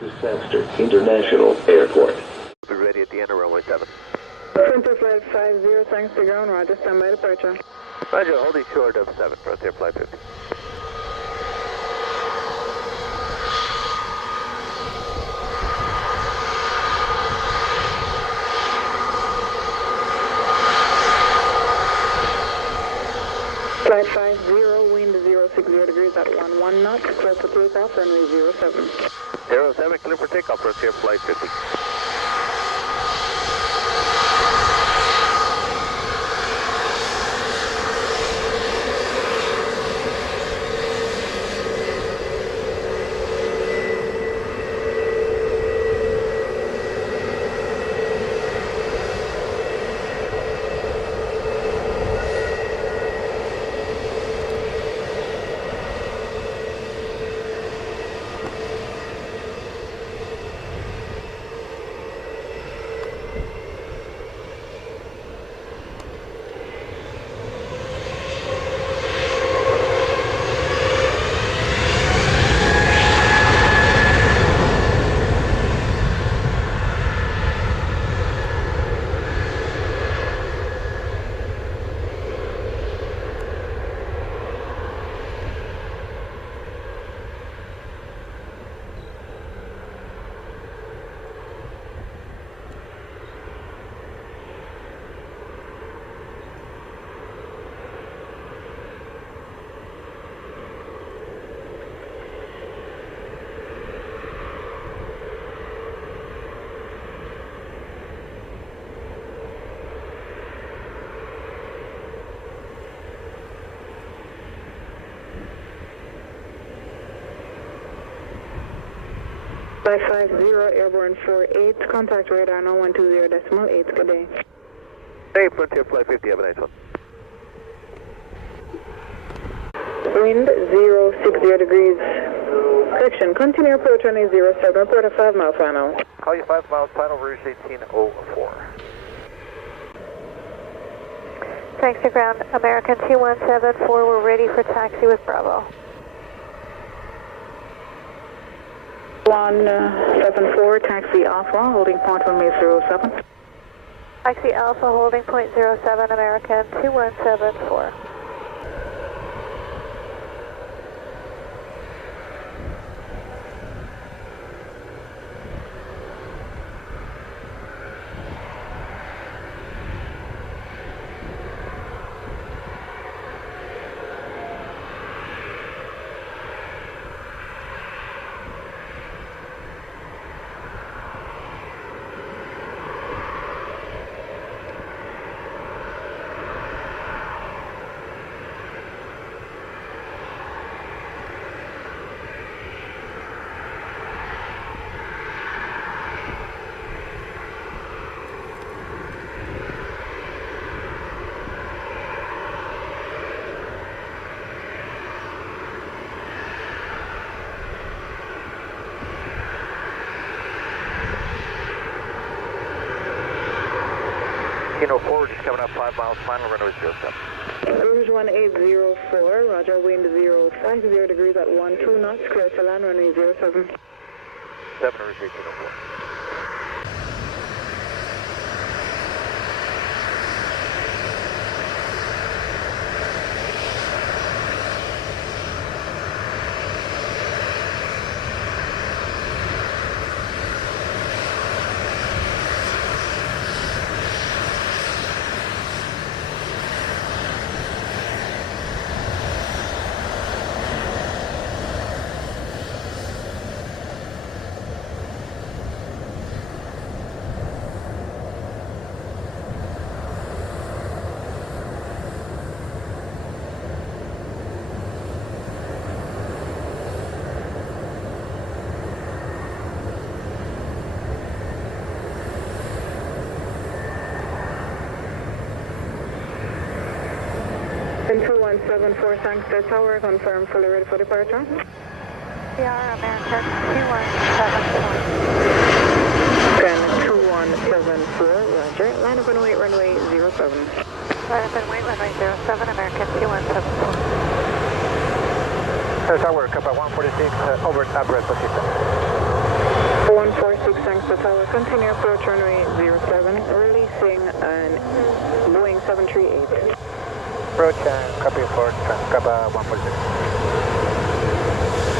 Disaster International Airport. Be ready at the end of runway 7. Center flight 50, thanks to ground, Roger, standby departure. Roger, holding short of 7, frontier flight 50. Flight 50, wind 060 degrees at 11 knots, clear for takeoff, runway 07. 07, clear for takeoff, frontier flight 50. Flight 50, airborne 48, contact radar now 120.8, good day. Hey, frontier flight 50, have a nice one. Wind 060 degrees. Correction, continue approach runway 07, report a 5 mile final. Call you 5 miles, final Rouge 1804. Thanks to ground, American 2174, we're ready for taxi with Bravo. 174, taxi Alpha, holding point runway 07. Taxi Alpha holding point 07, American 2174. We're just coming up 5 miles, final runway 07. Rouge 1804, roger, wind 050 degrees at 12 knots, clear to land, runway 07. 7 Rouge 1804. And 2174, thanks to Tower, confirm fully ready for departure. We are American 2174. Then 2174, roger, line up and wait, runway 07. Line up and wait, runway 07, American 2174. Tower, Copa 146, over at Abreast, continue approach runway 07, releasing an Boeing 738. Approach and copy for Copa 146.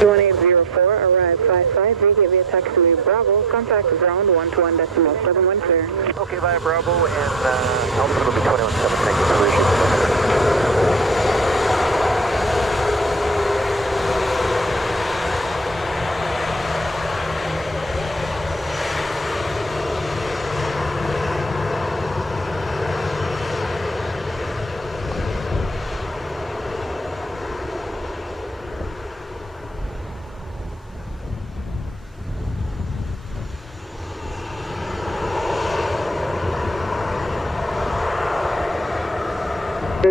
1804, arrive 55, vacate via taxiway Bravo, contact ground 121.71 clear. Okay, via Bravo, and altitude will be 21.7, thank you for the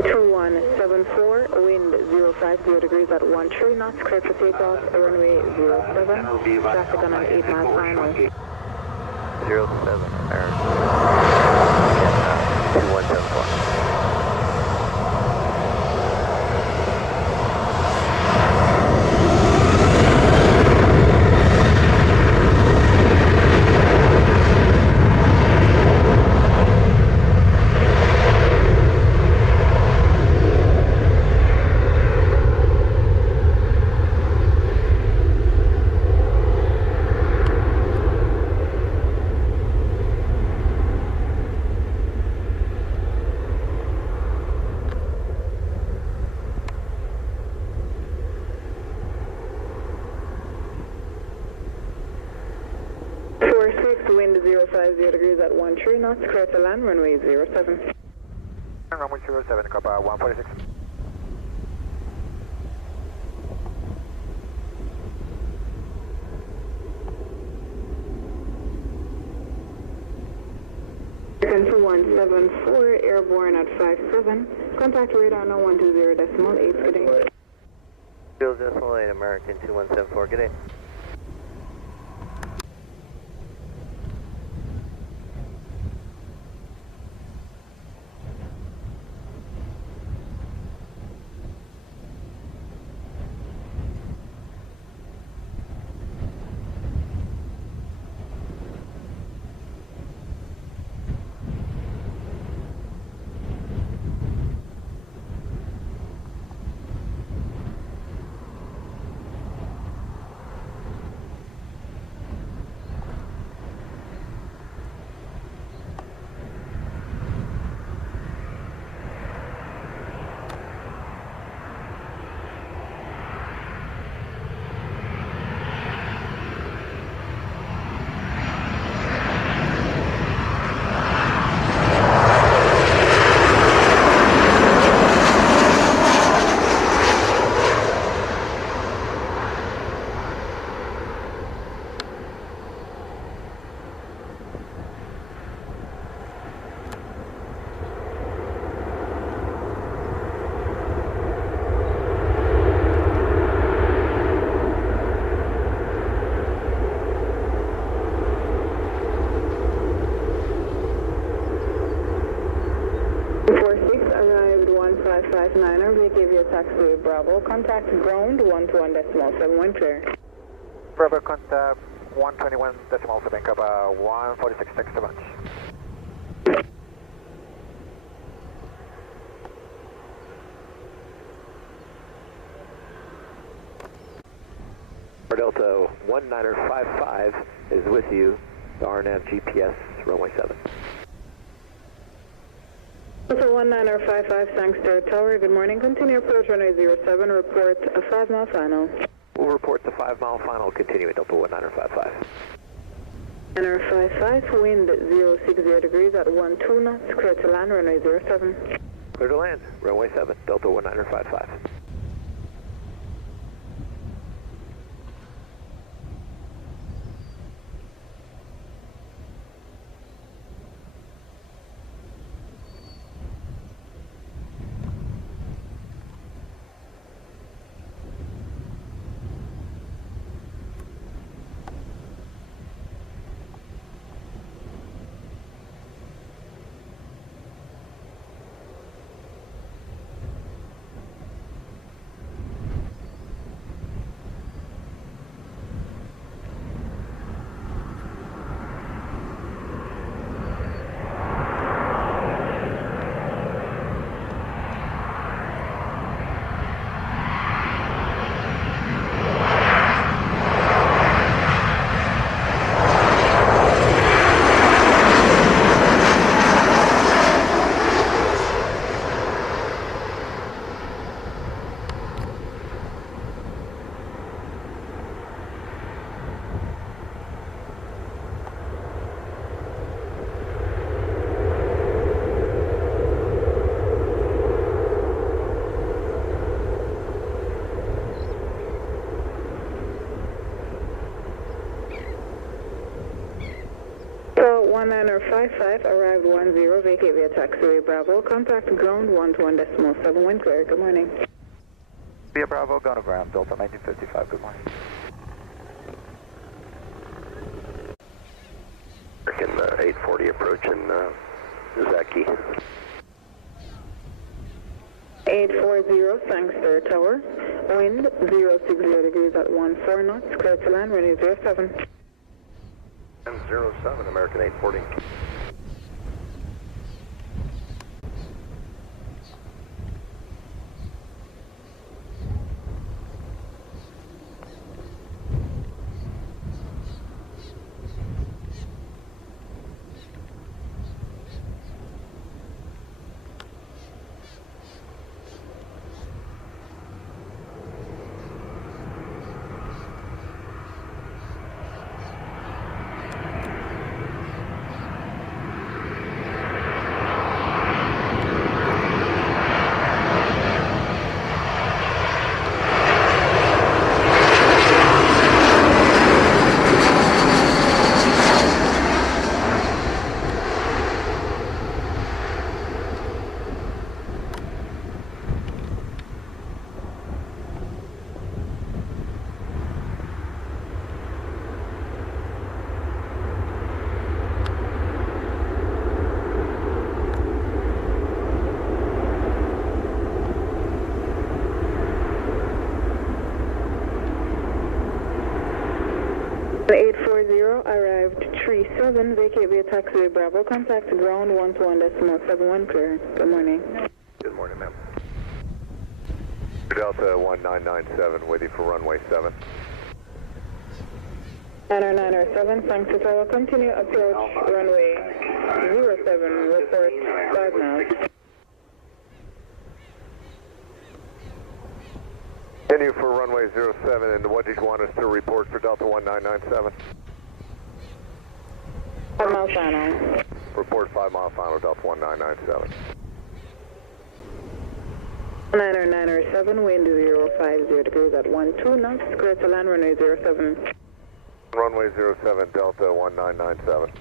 2174, wind 050 degrees at 13 knots, clear for takeoff, runway 07, traffic on an 8-mile final. 07, American. 2174. Wind 050 degrees at 13 knots, clear to land, runway 07. Runway 07, Copa 146. American 2174, airborne at 57, contact radar now 120.8, good day. 0.8, American 2174, good day. Arrived 1559er, vacate via taxiway Bravo, contact ground 121.71 clear. Bravo, contact 121.7, Copa 146, thanks so much. Delta 1955 is with you, the RNAV GPS, runway 7. Delta 1955, Sangster Tower, good morning. Continue approach runway 07, report a 5-mile final. We'll report the 5-mile final, continue at Delta 1955. 1955, wind 060 degrees at 12 knots, clear to land, runway 07. Clear to land, runway 7, Delta 1955. 1955, arrived 10, vacate via taxiway Bravo. Contact ground 121.7, wind clear. Good morning. Via Bravo, going to ground, Delta 1955, good morning. American 840 approaching Zaki. 840, thanks sir, tower. Wind 060 degrees at 14 knots, clear to land, runway 07. 07, American 840. Arrived 37, vacate via taxiway Bravo. Contact ground 121.71 clear. Good morning. Good morning, ma'am. Delta 1997 with you for runway 7. 907, thanks to tower. Continue approach runway 07, report 5 miles. Continue for runway 07, and what did you want us to report for Delta 1997? 5 mile final. Report 5 mile final, Delta 1997. 907, wind 050 degrees at 12 knots, clear to land, runway 07. Runway 07, Delta 1997.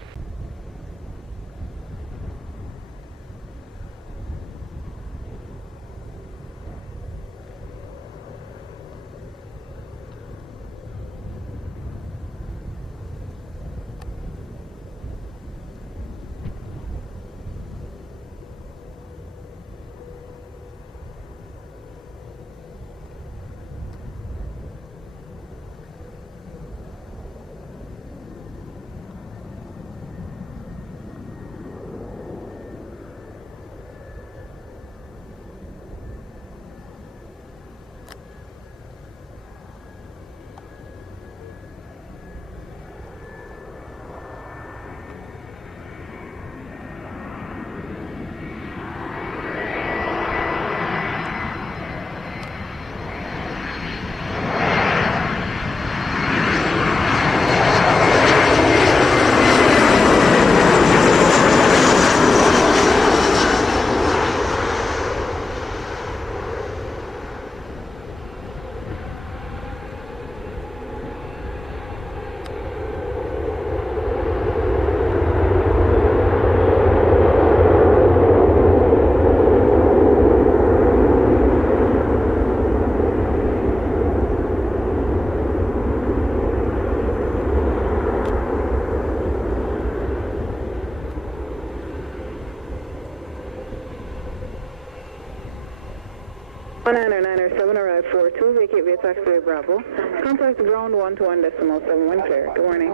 Arrive 42, vacate via taxiway Bravo. Contact ground 121.71 clear. Good morning.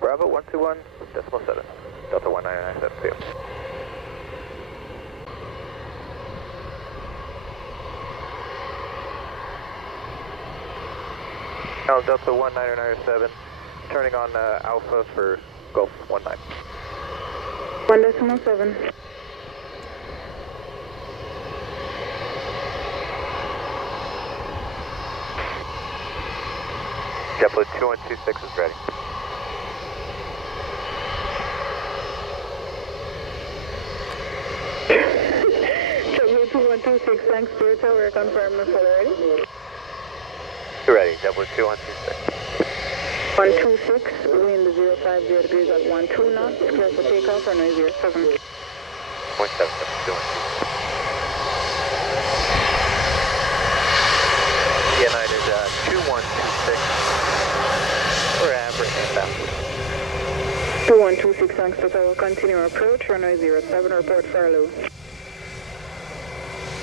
Bravo 121.7, Delta 1997, see you. Now Delta 1997, turning on Alpha for Gulf 19. 1.7. JetBlue 2126 is ready. JetBlue 2126, thanks to your tower, confirm the full ready. Ready, JetBlue 2126. 126, wind 05 050 degrees at 12 knots, clear for takeoff, runway 07. 0.77, United 2126, we're averaging about 2126, thanks to tower, continue approach, runway 07, report furlough.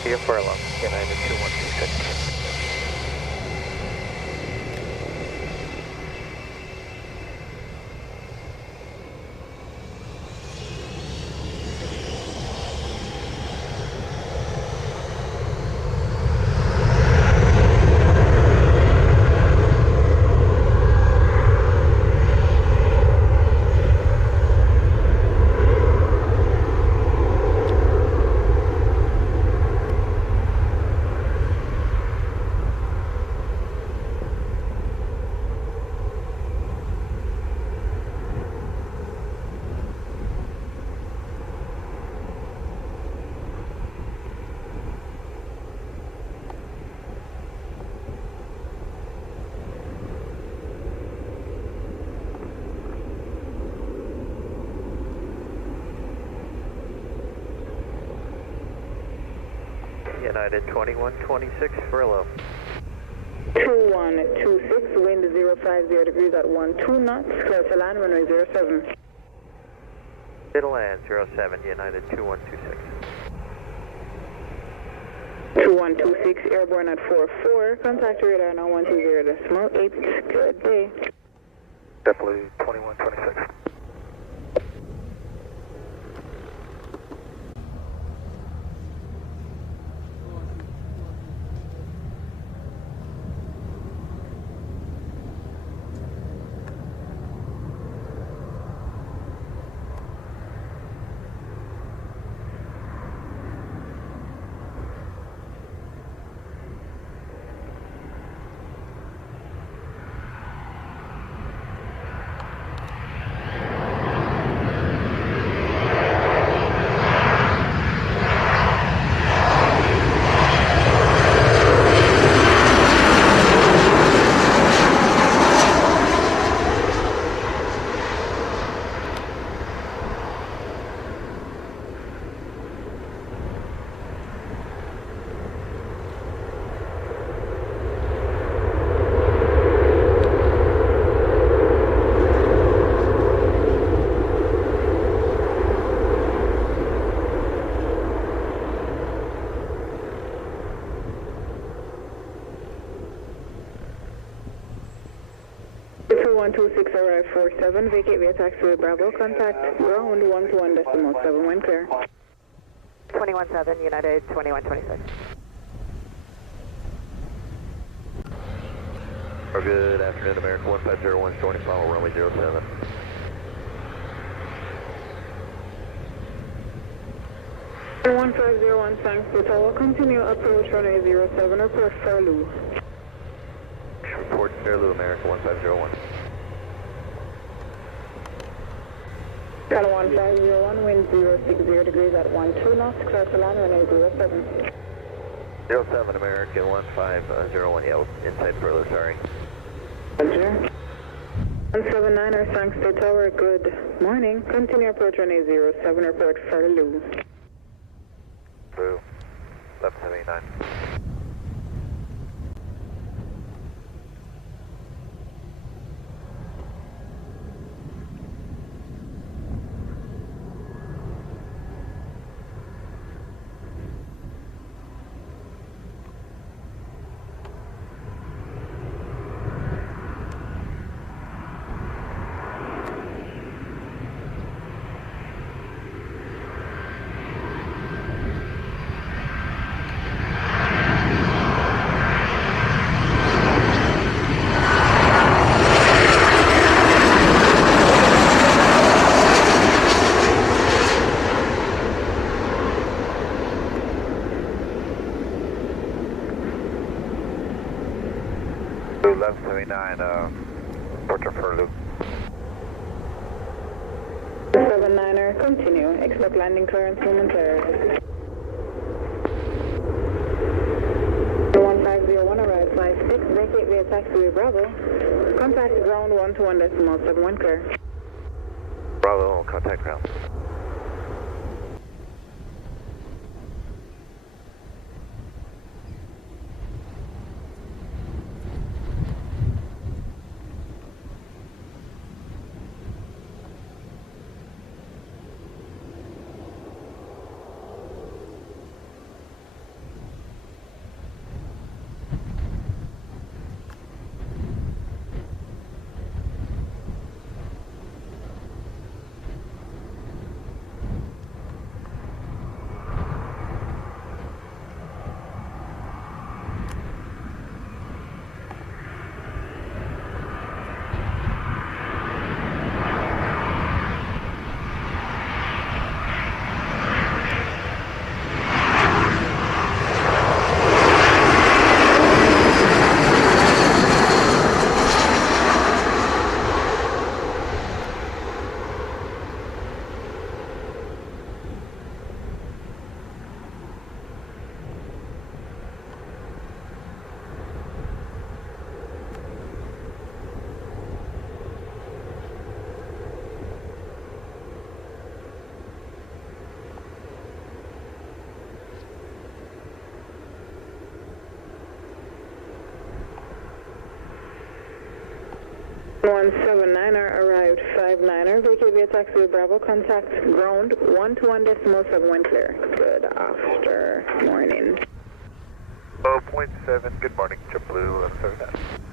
here furlough, United 2126. United 2126, furlough. 2126, wind 050 degrees at 12 knots, clear for land, runway 07. Middle land 07, United 2126. 2126, airborne at 44, contact radar now 120.8, good day. JetBlue 2126. One-two-six, arrive 47, vacate via taxiway Bravo, contact ground 121.7 when clear. 217, United 2126. Good afternoon, America 1501, joining follow runway 07. And 1501, thanks to tower, continue approach runway 07, report furlough. Report Fairloo, America 1501. Channel 1501, wind 060 degrees at 12 knots, clear for land, runway 07. 07, American 1501, yeah, inside furlough, sorry. Roger. 179er, thanks to tower, good morning. Continue approach runway 07, report furlough. Blue, 1179. Blue 1179, port for loop. 79er, continue. Expect landing clearance momentarily. 1501, arrive 56, vacate via taxiway Bravo. Contact ground 121.71 clear. Bravo, contact ground. One 79er arrived 59er, vacate via taxi with Bravo, contact ground 121.71 clear. Good after morning. 0.7, good morning, JetBlue 1179.